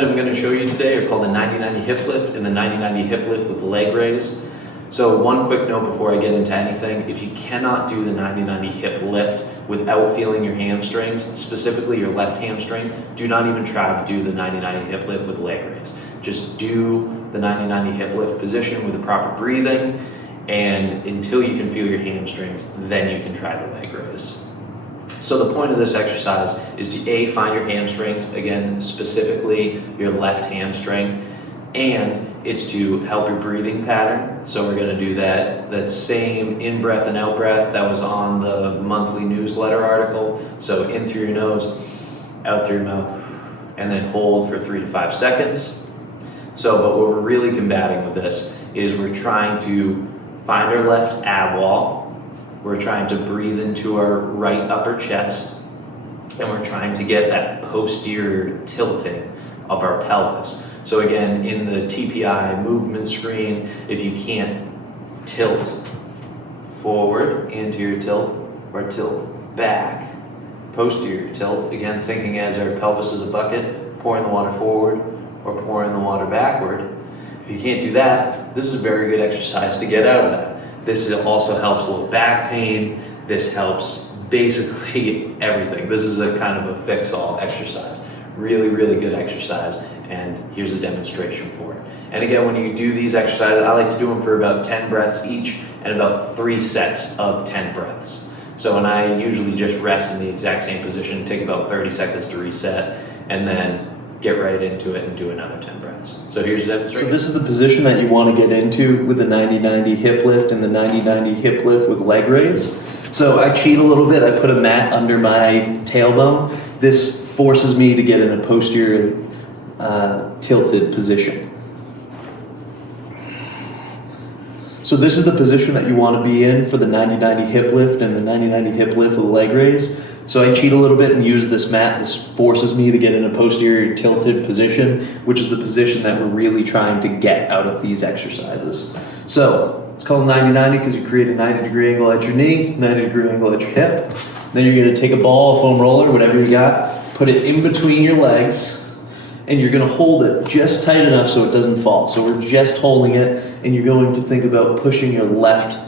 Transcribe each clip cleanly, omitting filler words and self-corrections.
I'm going to show you today are called the 90-90 hip lift and the 90-90 hip lift with leg raise. So one quick note before I get into anything, if you cannot do the 90-90 hip lift without feeling your hamstrings, specifically your left hamstring, do not even try to do the 90-90 hip lift with leg raise. Just do the 90-90 hip lift position with the proper breathing, and until you can feel your hamstrings, then you can try the leg raise. So the point of this exercise is to A, find your hamstrings, again, specifically your left hamstring, and it's to help your breathing pattern. So we're gonna do that same in-breath and out-breath that was on the monthly newsletter article. So in through your nose, out through your mouth, and then hold for 3 to 5 seconds. So, but what we're really combating with this is we're trying to find our left ab wall, we're trying to breathe into our right upper chest, and we're trying to get that posterior tilting of our pelvis. So again, in the TPI movement screen, if you can't tilt forward, anterior tilt, or tilt back, posterior tilt, again, thinking as our pelvis is a bucket, pouring the water forward or pouring the water backward. If you can't do that, this is a very good exercise to get out of that. This also helps low back pain. This helps basically everything. This is a kind of a fix-all exercise. Really, really good exercise. And here's a demonstration for it. And again, when you do these exercises, I like to do them for about 10 breaths each and about 3 sets of 10 breaths. So, and I usually just rest in the exact same position, take about 30 seconds to reset, and then get right into it and do another 10 breaths. So here's the demonstration. So this is the position that you want to get into with the 90-90 hip lift and the 90-90 hip lift with leg raise. So I cheat a little bit. I put a mat under my tailbone. This forces me to get in a posterior tilted position. So this is the position that you want to be in for the 90-90 hip lift and the 90-90 hip lift with leg raise. So I cheat a little bit and use this mat. This forces me to get in a posterior tilted position, which is the position that we're really trying to get out of these exercises. So it's called 90-90 because you create a 90-degree angle at your knee, 90-degree angle at your hip. Then you're gonna take a ball, a foam roller, whatever you got, put it in between your legs, and you're gonna hold it just tight enough so it doesn't fall. So we're just holding it, and you're going to think about pushing your left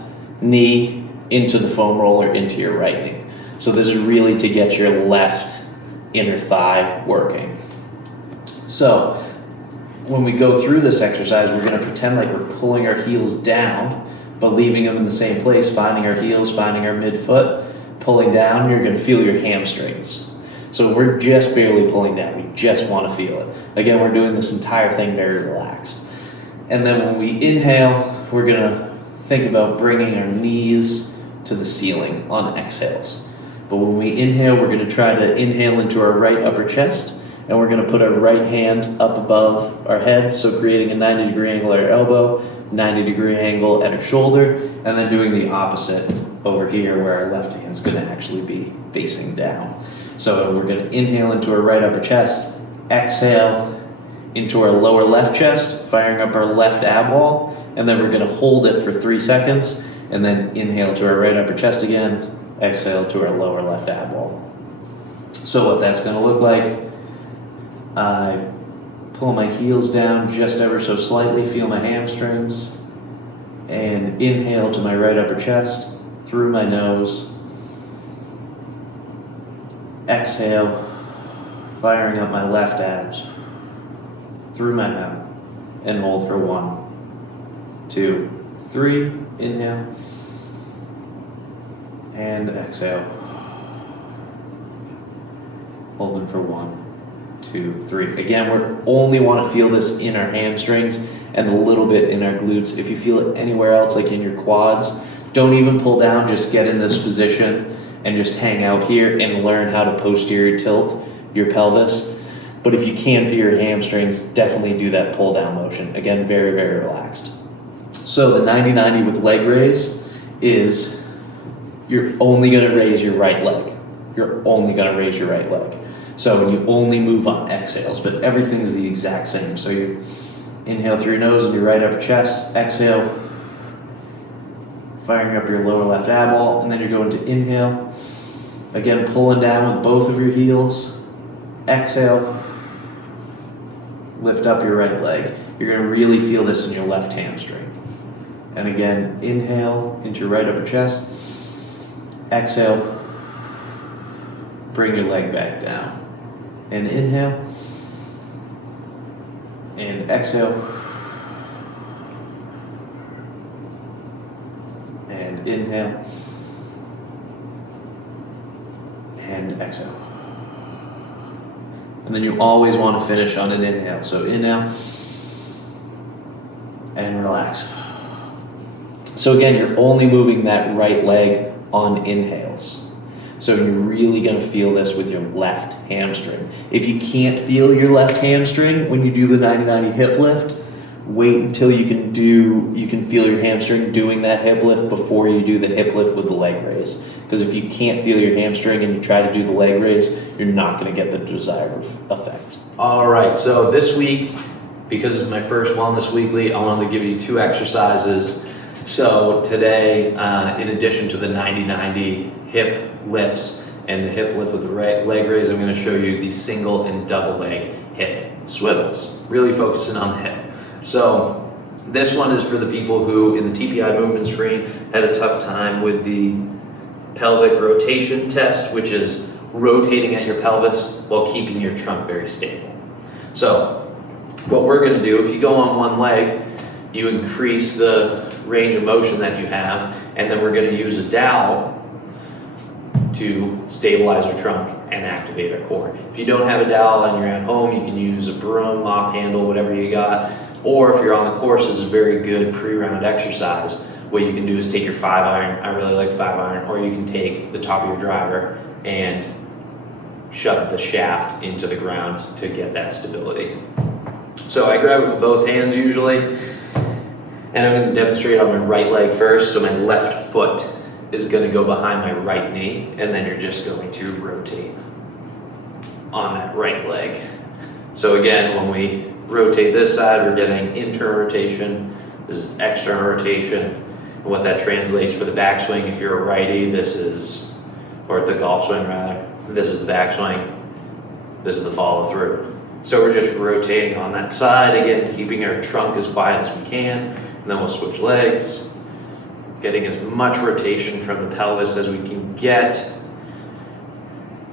knee into the foam roller into your right knee. So this is really to get your left inner thigh working. So when we go through this exercise, we're gonna pretend like we're pulling our heels down, but leaving them in the same place, finding our heels, finding our midfoot, pulling down, you're gonna feel your hamstrings. So we're just barely pulling down, we just wanna feel it. Again, we're doing this entire thing very relaxed. And then when we inhale, we're gonna think about bringing our knees to the ceiling on exhales. But when we inhale, we're gonna try to inhale into our right upper chest, and we're gonna put our right hand up above our head, so creating a 90-degree angle at our elbow, 90-degree angle at our shoulder, and then doing the opposite over here where our left hand's gonna actually be facing down. So we're gonna inhale into our right upper chest, exhale into our lower left chest, firing up our left ab wall, and then we're gonna hold it for 3 seconds, and then inhale to our right upper chest again, exhale to our lower left ab wall. So what that's gonna look like, I pull my heels down just ever so slightly, feel my hamstrings, and inhale to my right upper chest, through my nose, exhale, firing up my left abs, through my mouth, and hold for 1, 2, 3, inhale, and exhale. Holding for 1, 2, 3. Again, we only want to feel this in our hamstrings and a little bit in our glutes. If you feel it anywhere else, like in your quads, don't even pull down, just get in this position and just hang out here and learn how to posterior tilt your pelvis. But if you can feel your hamstrings, definitely do that pull down motion. Again, very, very relaxed. So the 90-90 with leg raise is you're only gonna raise your right leg. You're only gonna raise your right leg. So you only move on exhales, but everything is the exact same. So you inhale through your nose and your right upper chest, exhale, firing up your lower left ab wall, and then you're going to inhale. Again, pulling down with both of your heels, exhale, lift up your right leg. You're gonna really feel this in your left hamstring. And again, inhale into your right upper chest. Exhale, bring your leg back down. And inhale, and exhale, and inhale, and exhale. And then you always want to finish on an inhale. So inhale, and relax. So again, you're only moving that right leg on inhales. So you're really gonna feel this with your left hamstring. If you can't feel your left hamstring when you do the 90-90 hip lift, wait until you can feel your hamstring doing that hip lift before you do the hip lift with the leg raise. Because if you can't feel your hamstring and you try to do the leg raise, you're not gonna get the desired effect. All right, so this week, because it's my first Wellness Weekly, I wanted to give you 2 exercises. So today, in addition to the 90-90 hip lifts and the hip lift with the leg raise, I'm going to show you the single and double leg hip swivels, really focusing on the hip. So this one is for the people who in the TPI movement screen had a tough time with the pelvic rotation test, which is rotating at your pelvis while keeping your trunk very stable. So what we're going to do, if you go on one leg, you increase the range of motion that you have, and then we're going to use a dowel to stabilize our trunk and activate our core. If you don't have a dowel and you're at home, you can use a broom, mop handle, whatever you got. Or if you're on the course, this is a very good pre-round exercise. What you can do is take your 5-iron, I really like 5-iron, or you can take the top of your driver and shove the shaft into the ground to get that stability. So I grab it with both hands usually, and I'm going to demonstrate on my right leg first. So my left foot is going to go behind my right knee, and then you're just going to rotate on that right leg. So again, when we rotate this side, we're getting internal rotation. This is external rotation. And what that translates for the backswing, if you're a righty, this is, or the golf swing rather, this is the backswing, this is the follow through. So we're just rotating on that side, again, keeping our trunk as quiet as we can. And then we'll switch legs, getting as much rotation from the pelvis as we can get,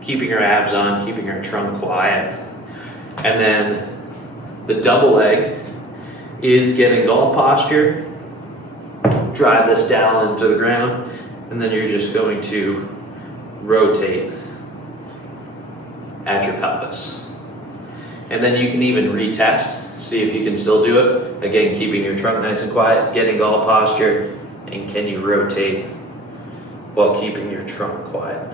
keeping our abs on, keeping our trunk quiet. And then the double leg is getting golf posture, drive this down into the ground, and then you're just going to rotate at your pelvis. And then you can even retest. See if you can still do it. Again, keeping your trunk nice and quiet, getting golf posture, and can you rotate while keeping your trunk quiet.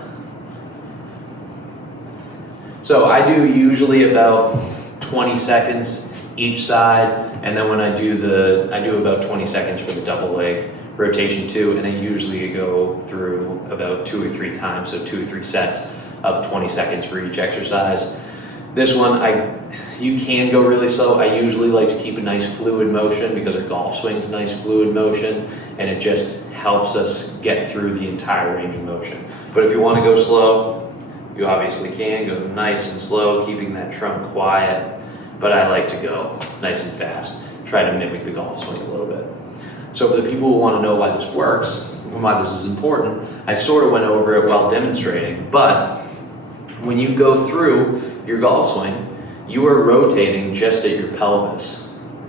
So I do usually about 20 seconds each side, and then when I do about 20 seconds for the double leg rotation too, and I usually go through about 2 or 3 times, so 2 or 3 sets of 20 seconds for each exercise. This one, you can go really slow. I usually like to keep a nice fluid motion because our golf swing's a nice fluid motion, and it just helps us get through the entire range of motion. But if you want to go slow, you obviously can go nice and slow, keeping that trunk quiet. But I like to go nice and fast, try to mimic the golf swing a little bit. So for the people who want to know why this works, and why this is important, I sort of went over it while demonstrating, but when you go through your golf swing, you are rotating just at your pelvis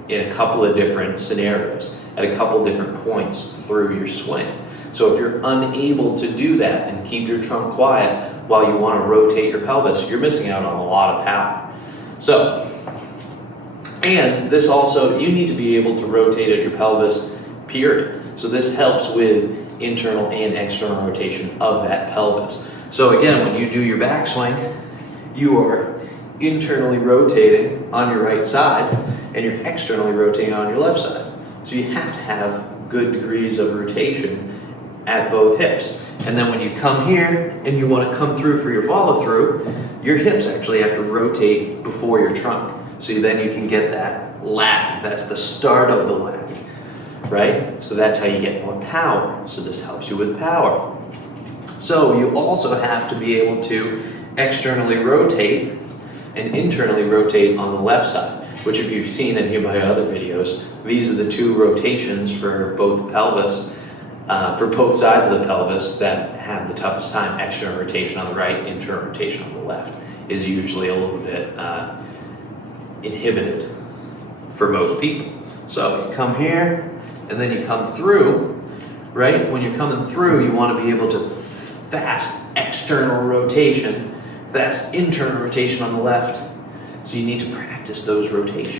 in a couple of different scenarios, at a couple different points through your swing. So if you're unable to do that and keep your trunk quiet while you want to rotate your pelvis, you're missing out on a lot of power. So, and this also, you need to be able to rotate at your pelvis, period. So this helps with internal and external rotation of that pelvis. So again, when you do your backswing, you are internally rotating on your right side and you're externally rotating on your left side. So you have to have good degrees of rotation at both hips. And then when you come here and you want to come through for your follow through, your hips actually have to rotate before your trunk. So then you can get that lag. That's the start of the lag, right? So that's how you get more power. So this helps you with power. So you also have to be able to externally rotate and internally rotate on the left side. which if you've seen any of my other videos, these are the two rotations for both pelvis, for both sides of the pelvis that have the toughest time. External rotation on the right, internal rotation on the left is usually a little bit inhibited for most people. So you come here and then you come through, right? When you're coming through, you want to be able to fast external rotation, fast internal rotation on the left. So you need to practice those rotations.